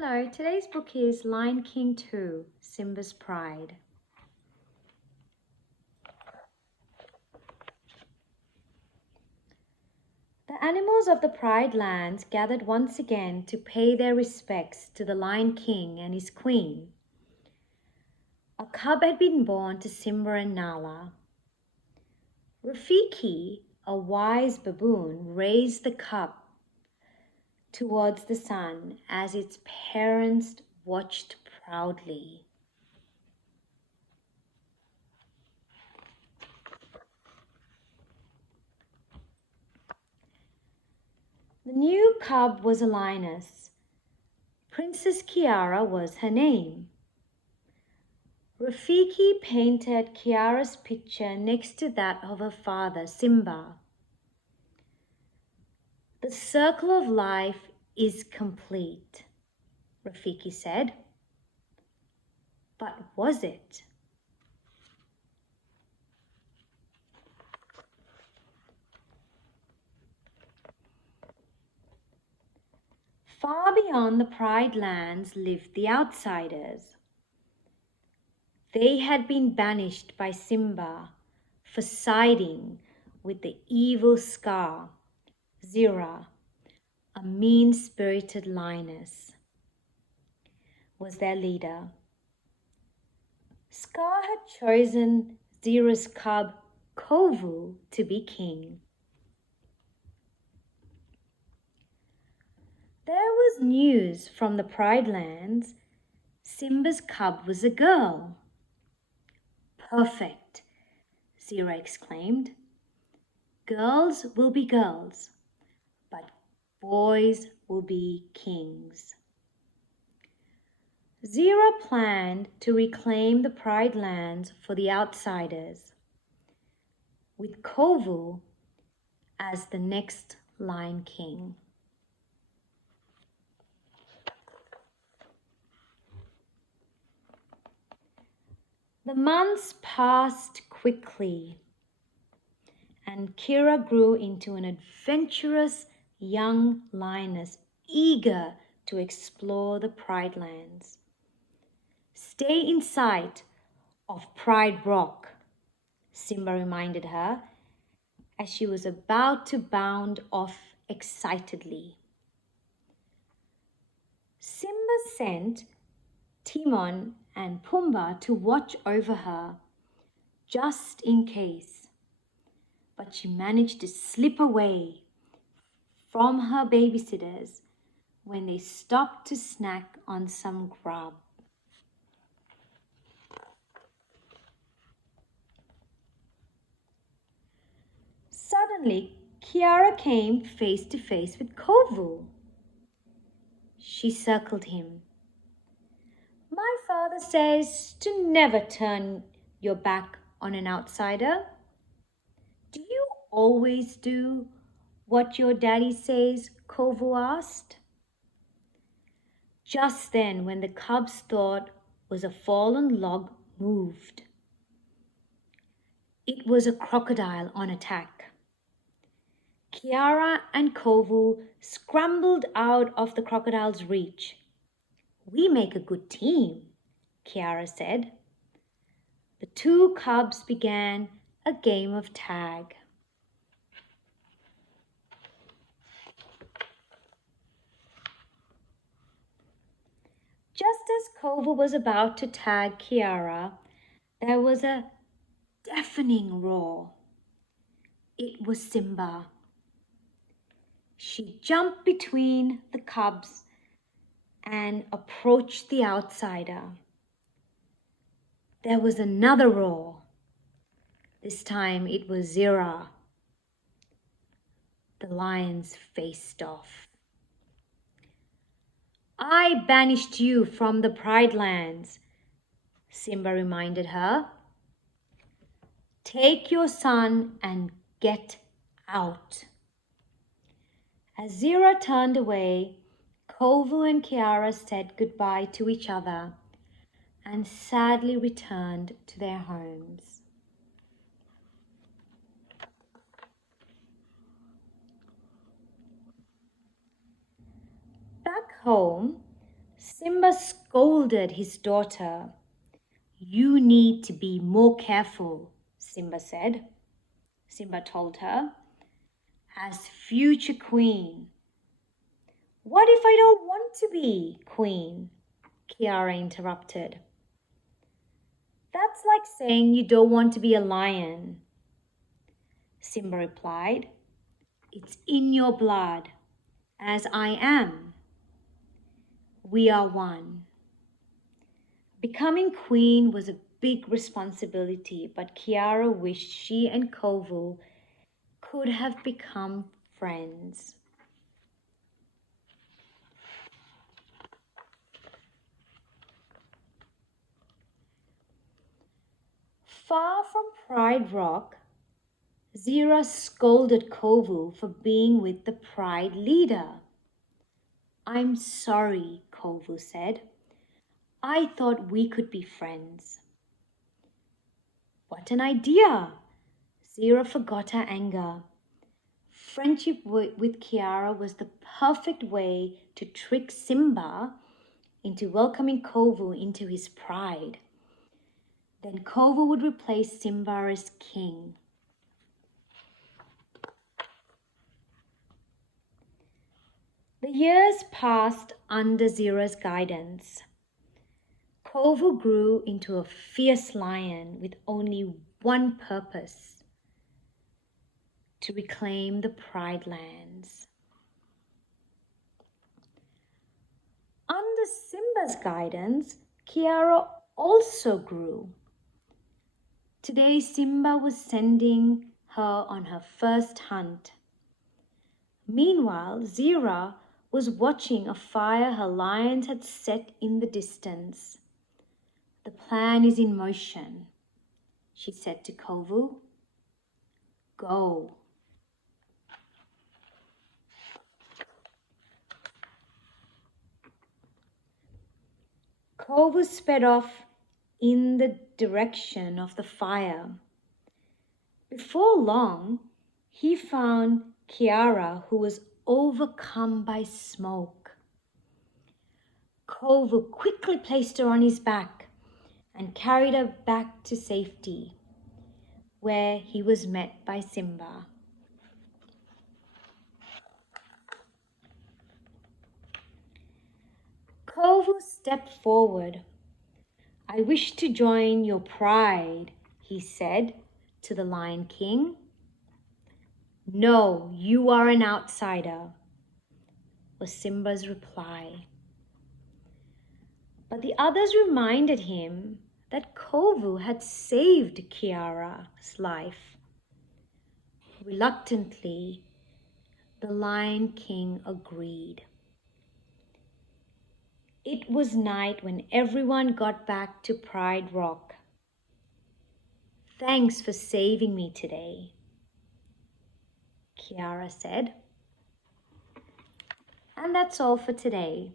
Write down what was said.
Hello, today's book is Lion King 2, Simba's Pride. The animals of the Pride Lands gathered once again to pay their respects to the Lion King and his queen. A cub had been born to Simba and Nala. Rafiki, a wise baboon, raised the cub towards the sun as its parents watched proudly. The new cub was a lioness. Princess Kiara was her name. Rafiki painted Kiara's picture next to that of her father, Simba. The circle of life is complete, Rafiki said. But was it? Far beyond the Pride Lands lived the outsiders. They had been banished by Simba for siding with the evil Scar, Zira, a mean-spirited lioness, was their leader. Scar had chosen Zira's cub, Kovu, to be king. There was news from the Pride Lands. Simba's cub was a girl. Perfect, Zira exclaimed. Girls will be girls, but boys will be kings. Zira planned to reclaim the Pride Lands for the outsiders, with Kovu as the next Lion King. The months passed quickly, and Kira grew into an adventurous young lioness eager to explore the Pride Lands. Stay in sight of Pride Rock, Simba reminded her as she was about to bound off excitedly. Simba sent Timon and Pumbaa to watch over her, just in case. But she managed to slip away from her babysitters when they stopped to snack on some grub. Suddenly, Kiara came face to face with Kovu. She circled him. My father says to never turn your back on an outsider. Do you always do what your daddy says? Kovu asked. Just then, when the cub's thought was a fallen log moved. It was a crocodile on attack. Kiara and Kovu scrambled out of the crocodile's reach. We make a good team, Kiara said. The two cubs began a game of tag. Just as Kovu was about to tag Kiara, there was a deafening roar. It was Simba. She jumped between the cubs and approached the outsider. There was another roar. This time it was Zira. The lions faced off. I banished you from the Pride Lands, Simba reminded her. Take your son and get out. As Zira turned away, Kovu and Kiara said goodbye to each other and sadly returned to their homes. Back home, Simba scolded his daughter. You need to be more careful, Simba said. Simba told her, as future queen. What if I don't want to be queen? Kiara interrupted. That's like saying you don't want to be a lion. Simba replied, it's in your blood, as I am. We are one. Becoming queen was a big responsibility, but Kiara wished she and Kovu could have become friends. Far from Pride Rock, Zira scolded Kovu for being with the Pride leader. I'm sorry, Kovu said. I thought we could be friends. What an idea! Zira forgot her anger. Friendship with Kiara was the perfect way to trick Simba into welcoming Kovu into his pride. Then Kovu would replace Simba as king. The years passed under Zira's guidance. Kovu grew into a fierce lion with only one purpose: to reclaim the Pride lands. Under Simba's guidance, Kiara also grew. Today, Simba was sending her on her first hunt. Meanwhile, Zira was watching a fire her lions had set in the distance. The plan is in motion, she said to Kovu. Go. Kovu sped off in the direction of the fire. Before long, he found Kiara, who was overcome by smoke. Kovu quickly placed her on his back and carried her back to safety, where he was met by Simba. Kovu stepped forward. I wish to join your pride, he said to the Lion King. No, you are an outsider, was Simba's reply. But the others reminded him that Kovu had saved Kiara's life. Reluctantly, the Lion King agreed. It was night when everyone got back to Pride Rock. Thanks for saving me today, Kiara said. And that's all for today.